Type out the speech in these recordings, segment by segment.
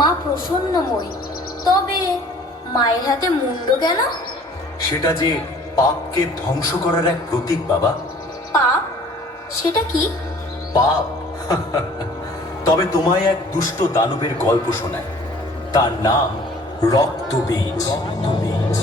মা প্রসন্নময়ী, তবে মায়ের হাতে মুন্ড কেন? সেটা যে পাপকে ধ্বংস করার এক প্রতীক বাবা। পাপ? সেটা কি? পাপ? তবে তোমায় এক দুষ্ট দানবের গল্প শোনায়। তার নাম রক্তবীজ। রক্তবীজ।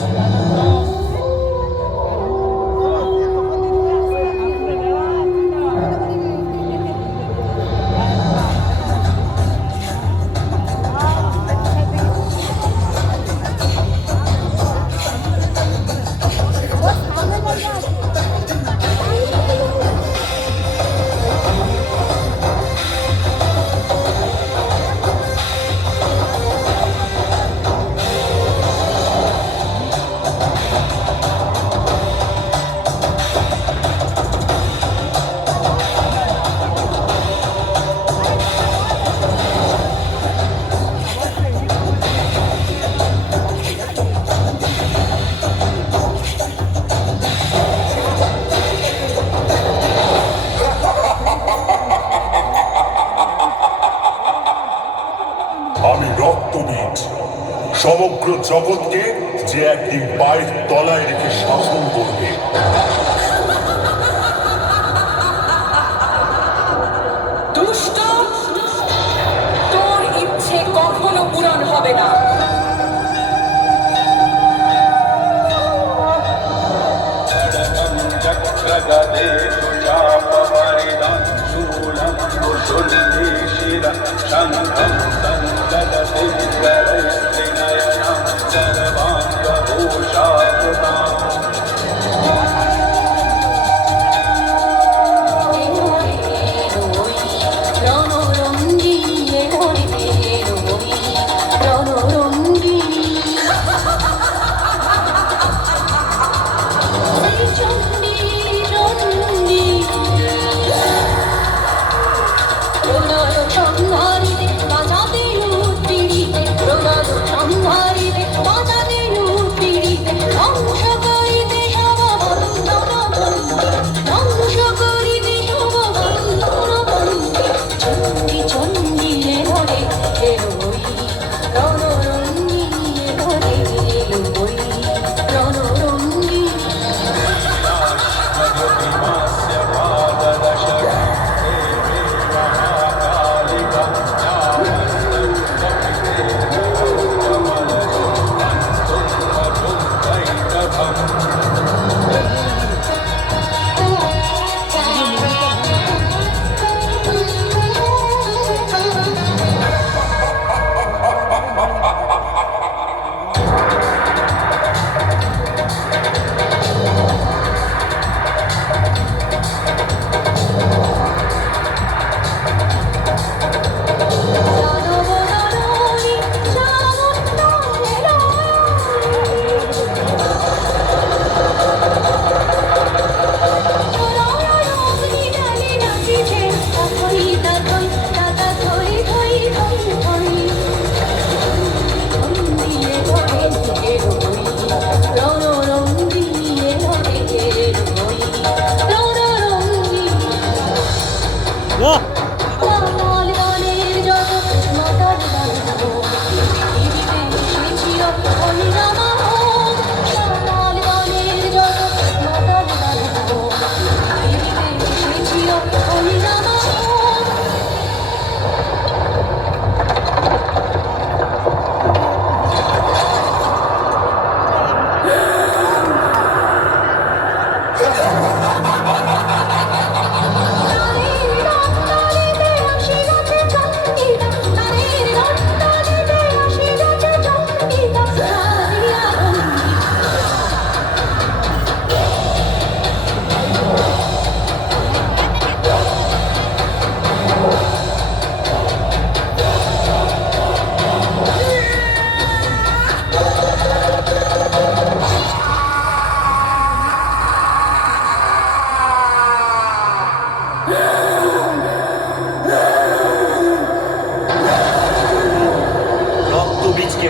আমি রক্তবীজ, সমগ্র জগৎকে যে একদিন পায়ের তলায় রেখে শাসন করবে। দুষ্ট, তোর ইচ্ছে কখনো পূরণ হবে না।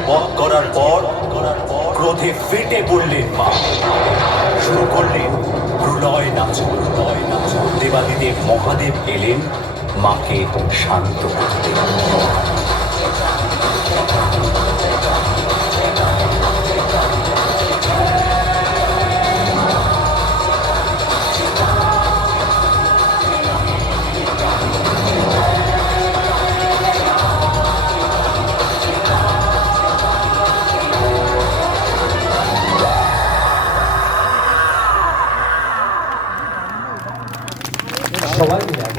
বধ করার পর ক্রোধে ফেটে পড়লেন মা। শুরু করলেন প্রলয় নাচন। দেবাদিদেব মহাদেব এলেন মাকে শান্ত করতে।